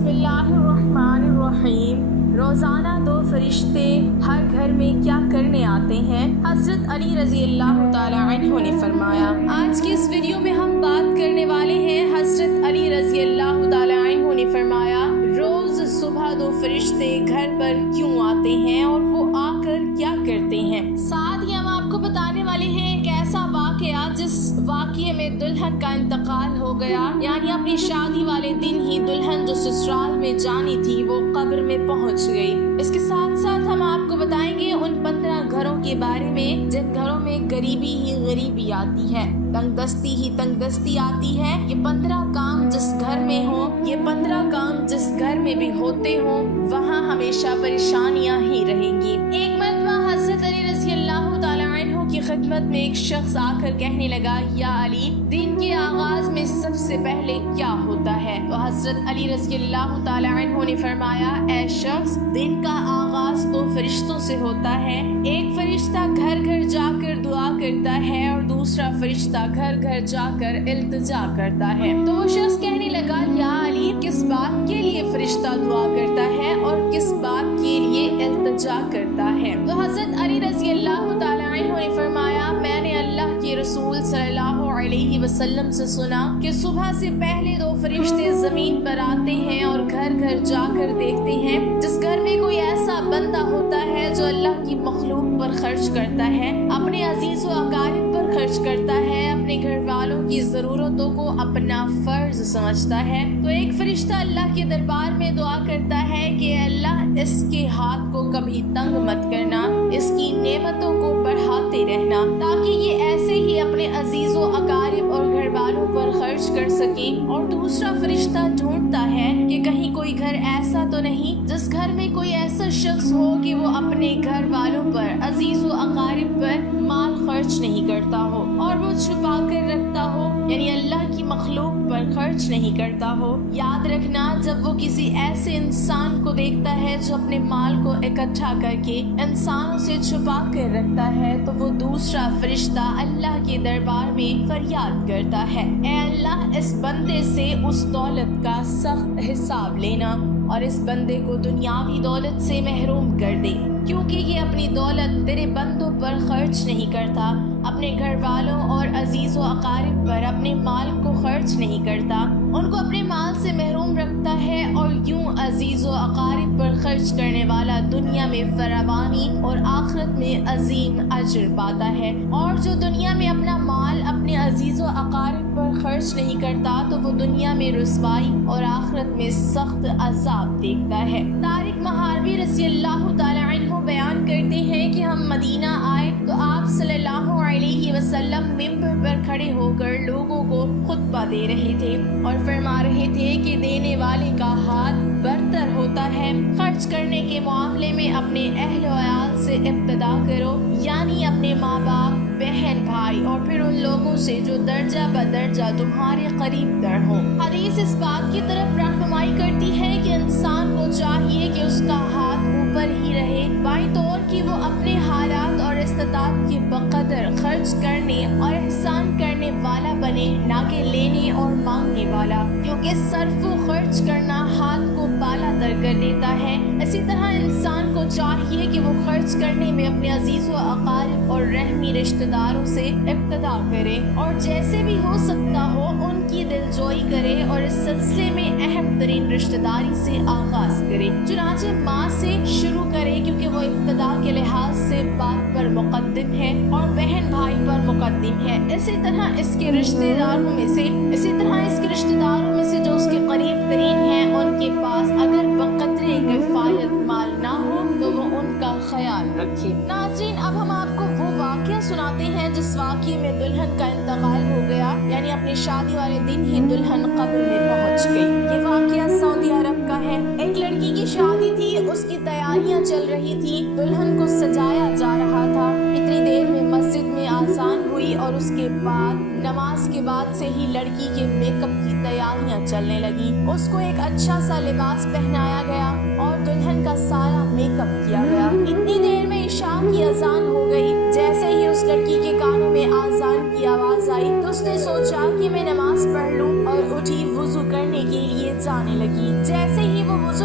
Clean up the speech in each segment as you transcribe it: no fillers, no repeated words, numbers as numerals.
बिस्मिल्लाहिर्रहमानिर्रहीम। रोज़ाना दो फरिश्ते हर घर में क्या करने आते हैं? हज़रत अली रज़ी अल्लाह तआला अन्हु ने फरमाया। आज की इस वीडियो में हम बात करने वाले हैं हज़रत अली रज़ी अल्लाह तआला अन्हु ने फरमाया, रोज़ सुबह दो फरिश्ते घर पर क्यों आते हैं और वो आकर क्या करते हैं। साथ ही हम आपको बताने वाले हैं एक ऐसा वाक़या जिस वाक़ये में दुल्हन का इंतकाल हो गया, यानी अपनी शादी वाले दिन ही दुल्हन जो ससुराल में जानी थी वो कब्र में पहुंच गई। इसके साथ साथ हम आपको बताएंगे उन 15 घरों के बारे में जिन घरों में गरीबी ही गरीबी आती है, तंगदस्ती ही तंगदस्ती आती है। ये 15 काम जिस घर में हो, ये 15 काम जिस घर में भी होते हो, वहाँ हमेशा परेशानियां ही रहेंगी। एक मरतबा हज़रत अली रज़ी अल्लाह तआला अन्हु की खिदमत में एक शख्स आकर कहने लगा, या अली, दिन के आगाज में सबसे पहले क्या होता है? तो हज़रत अली रज़ी अल्लाह तआला अन्हु ने फरमाया, ऐ शख्स, दिन का आगाज तो फरिश्तों से होता है। एक फरिश्ता घर घर जाकर दुआ करता है और दूसरा फरिश्ता घर घर जाकर इल्तिजा करता है। तो वो शख्स कहने लगा, या अली, किस बात के लिए फरिश्ता दुआ करता है और किस बात के लिए इल्तिजा करता है? तो हज़रत अली रज़ी अल्लाह तआला अन्हु ने फरमाया, मैंने अल्लाह के रसूल सल्लल्लाहु अलैहि वसल्लम से सुना कि सुबह से पहले दो फरिश्ते जमीन पर आते हैं और घर घर जाकर देखते हैं जिस घर में कोई ऐसा बंदा होता है जो अल्लाह की मखलूक पर खर्च करता है, अपने अजीज व अकारिब पर खर्च करता है, अपने घर वालों की जरूरतों को अपना फर्ज समझता है, तो एक फरिश्ता अल्लाह के दरबार में दुआ करता है कि अल्लाह, इसके हाथ को कभी तंग मत करना, इसकी नेमतों को बढ़ाते रहना, ताकि ये ऐसे ही अपने अजीजों अकारिब और घर वालों पर खर्च कर सके। और दूसरा फरिश्ता ढूंढता है कि कहीं कोई घर ऐसा तो नहीं जिस घर में कोई ऐसा शख्स हो कि वो अपने घर वालों पर, अजीजों अकारिब पर माल खर्च नहीं करता हो और वो छुपा कर रखता हो, यानी अल्लाह की मखलूक पर खर्च नहीं करता हो। याद रखना, जब वो किसी ऐसे इंसान को देखता है जो अपने माल को इकट्ठा करके इंसानों से छुपा कर रखता है, तो वो दूसरा फरिश्ता अल्लाह के दरबार में फरियाद करता है, ऐ अल्लाह, इस बंदे से उस दौलत का सख्त हिसाब लेना और इस बंदे को दुनियावी दौलत से महरूम कर दे, क्योंकि ये अपनी दौलत तेरे बंदों पर खर्च नहीं करता, अपने घर वालों और अजीजों अकारिब पर अपने माल को खर्च नहीं करता, उनको अपने माल से महरूम रखता है और यूं अजीजों अकारिब पर खर्च करने वाला दुनिया में फरावानी और आखिरत में अजीम अजर पाता है। और जो दुनिया में अपना माल अपने अजीजों अकारिब पर खर्च नहीं करता, तो वो दुनिया में रुसवाई और आखिरत में सख्त अजाब देखता है। तारिक महारवी रज़ी अल्लाह तआला अन्हु बयान करते हैं कि हम मदीना आए तो आप सल्लल्लाहु अलैहि वसल्लम मिंबर पर खड़े होकर लोगों को खुतबा दे रहे थे और फरमा रहे थे कि देने वाले का हाथ बरतर होता है, खर्च करने के मामले में अपने अहल व अयाल से इब्तिदा करो, यानी अपने माँ बाप, बहन, भाई और फिर उन लोगों से जो दर्जा बदर्जा तुम्हारे करीब दर हो। हदीस इस बात की तरफ रहनुमाई करती है कि इंसान को चाहिए कि उसका हाथ ऊपर ही रहे, बाईं तौर की वो अपने हालात और इस्तिताअत के बकदर खर्च करने और एहसान करने वाला बने, ना कि लेने और मांगने वाला, क्योंकि सर्फ व खर्च करना हाथ को बाला तर कर देता है। इसी तरह इंसान को चाहिए कि वो खर्च करने में अपने अजीजों अकारिब और रहमी रिश्तेदारों से इब्तिदा करे और जैसे भी हो सकता हो उनकी दिलजोई करे और इस सिलसिले में अहम तरीन रिश्तेदारी से आगाज करे, चुनांचे माँ से शुरू करे, क्योंकि वो इब्तिदा के लिहाज से बाप पर मुकद्दम है और बहन भाई पर मुकद्दम है। इसी तरह इसके रिश्तेदारों में से जो उसके करीब तरीन हैं, उनके पास अगर बकदरे किफायत माल ना हो तो वो उनका ख्याल रखे। नाज़रीन, अब हम आपको वो वाक़या सुनाते हैं जिस वाक़ये में दुल्हन का इंतकाल हो गया, यानी अपनी शादी वाले दिन ही दुल्हन कब्र में पहुंच गई। ये वाक़या सऊदी अरब का है। एक लड़की की शादी थी, उसकी तैयारियां चल रही थी, दुल्हन को सजाया जा रहा था। इतनी देर में मस्जिद में आज़ान हुई और उसके बाद नमाज के बाद से ही लड़की के मेकअप की तैयारियां चलने लगी। उसको एक अच्छा सा लिबास पहनाया गया और दुल्हन का सारा मेकअप किया गया। इतनी देर में इशा की अजान हो गई। जैसे ही उस लड़की के कानों में आजान की आवाज आई तो उसने सोचा कि मैं नमाज पढ़ लूं और उठी वुजू करने के लिए जाने लगी। जैसे ही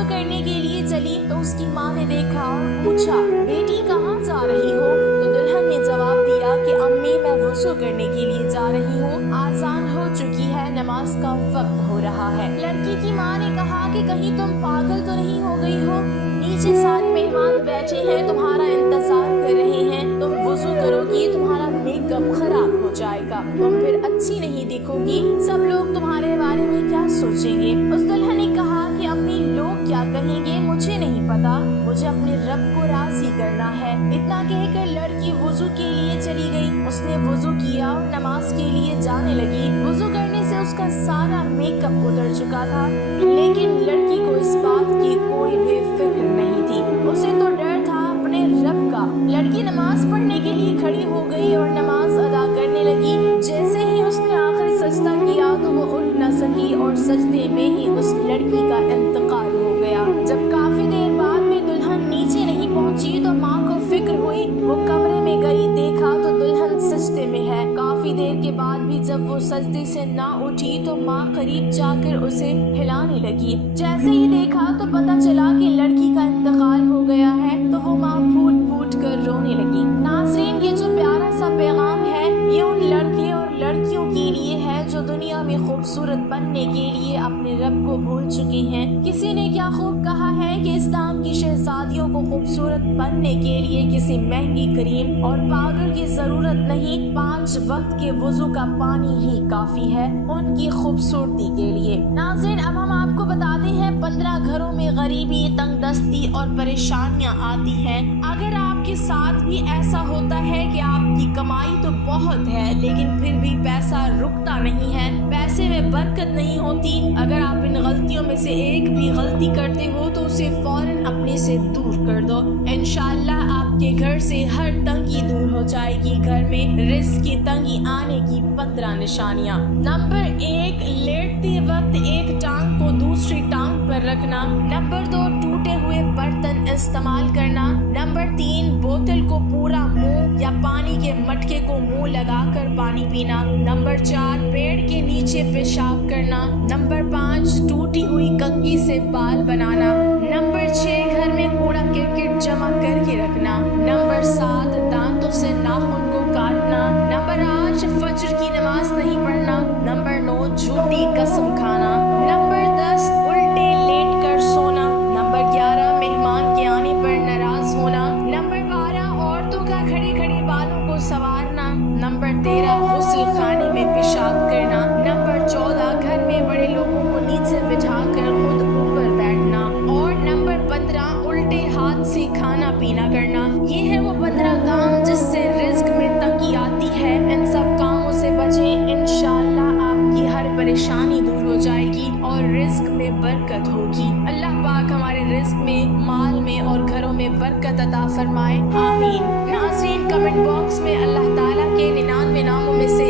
کرنے کے لیے چلی تو اس کی ماں نے دیکھا اور پوچھا بیٹی کہاں جا رہی ہو؟ تو دلہن نے جواب دیا کہ امی میں وضو کرنے کے لیے جا رہی ہوں، آذان ہو چکی ہے، نماز کا وقت ہو رہا ہے۔ لڑکی کی ماں نے کہا کہ کہیں تم پاگل تو نہیں ہو گئی ہو؟ نیچے سارے مہمان بیٹھے ہیں، تمہارا انتظار کر رہے ہیں، تم وضو کرو گی تمہارا میک اپ خراب ہو جائے گا، تم پھر اچھی نہیں دکھو گی، سب لوگ تمہارے بارے میں کیا سوچیں گے؟ اس دلہن نے کہا کہ امی لوگ کیا کہیں گے مجھے نہیں پتا، مجھے اپنے رب کو راضی کرنا ہے۔ اتنا کہہ کر لڑکی وضو کے لیے چلی گئی۔ اس نے وضو کیا اور نماز کے لیے جانے لگی۔ وضو کرنے سے اس کا سارا میک اپ اتر چکا تھا، لیکن لڑکی کو اس بات کی کوئی بھی فکر نہیں تھی، اسے تو ڈر تھا اپنے رب کا۔ لڑکی نماز پڑھنے کے لیے کھڑی ہو گئی اور نماز ادا کرنے لگی۔ جیسے ہی اس نے آخری سجدہ کیا تو وہ اٹھ نہ سکی اور سجدے میں ہی اس لڑکی کا انتقال ہو گیا۔ جب کافی دیر بعد بھی دلہن نیچے نہیں پہنچی تو ماں کو فکر ہوئی، وہ کمرے میں گئی، دیکھا تو دلہن سجدے میں ہے۔ کافی دیر کے بعد بھی جب وہ سجدے سے نہ اٹھی تو ماں قریب جا کر اسے ہلانے لگی۔ جیسے ہی دیکھا تو پتہ چلا کہ لڑکی کا انتقال ہو گیا ہے تو وہ ماں پھوٹ پھوٹ کر رونے لگی۔ ناظرین، یہ جو پیارا سا پیغام ہے یہ ان لڑکے اور لڑکیوں کے لیے ہے جو دنیا میں خوبصورت بننے کے لیے اپنے رب کو بھول چکے ہیں۔ کسی نے کیا خوب کہا ہے کہ اسلام کی شہزادیوں کو خوبصورت بننے کے لیے کسی مہنگی کریم اور پاؤڈر کی ضرورت نہیں، 5 وقت کے وضو کا پانی ہی کافی ہے ان کی خوبصورتی کے لیے۔ ناظرین، اب ہم آپ کو بتاتے ہیں 15 گھروں میں غریبی، تنگ دستی اور پریشانیاں آتی ہیں۔ اگر آپ کے ساتھ بھی ایسا ہوتا ہے کہ آپ کی کمائی تو بہت ہے لیکن پھر بھی پیسہ رکتا نہیں ہے، پیسے میں برکت نہیں ہوتی، اگر آپ ان غلطیوں میں سے ایک بھی غلطی کرتے ہو تو اسے فوراً اپنے سے دور کر دو، انشاءاللہ آپ کے گھر سے ہر تنگی دور ہو جائے گی۔ گھر میں رزق کی تنگی آنے کی 15 نشانیاں۔ نمبر 1، لیٹتے وقت ایک ٹانگ کو دوسری ٹانگ پر رکھنا۔ نمبر 2، ٹوٹے ہوئے برتن استعمال کرنا۔ نمبر 3، بوتل کو پورا منہ یا پانی کے مٹکے کو منہ لگا کر پانی پینا۔ نمبر 4، پیڑ کے نیچے پیشاب کرنا۔ نمبر 5، ٹوٹی ہوئی کنگھی سے بال بنانا۔ نمبر 6، گھر میں کوڑا کرکٹ جمع کر کے رکھنا۔ نمبر 7، دانتوں سے ناخن کو کاٹنا۔ نمبر 8، فجر کی نماز نہیں پڑھنا۔ نمبر 9، جھوٹی قسم کھانا۔ نمبر 10، الٹے لیٹ کر سونا۔ نمبر 11، مہمان کے آنے پر ناراض ہونا۔ نمبر 12، عورتوں کا کھڑے کھڑے بالوں کو سنوارنا۔ نمبر 13، غسل خانے میں پیشاب کرنا۔ نمبر 14، گھر میں بڑے لوگوں کو نیچے بٹھا کر خود اوپر بیٹھنا۔ اور نمبر 15، الٹے ہاتھ سے کھانا پینا کرنا۔ یہ ہے وہ 15 کام جس سے رزق میں تنگی آتی ہے، ان سب کاموں سے بچیں، انشاءاللہ آپ کی ہر پریشانی دور ہو جائے گی اور رزق میں برکت ہوگی۔ اللہ پاک ہمارے رزق میں، مال میں اور گھروں میں برکت عطا فرمائے، آمین۔ ناظرین، کمنٹ باکس میں اللہ تعالیٰ کے 99 ناموں میں سے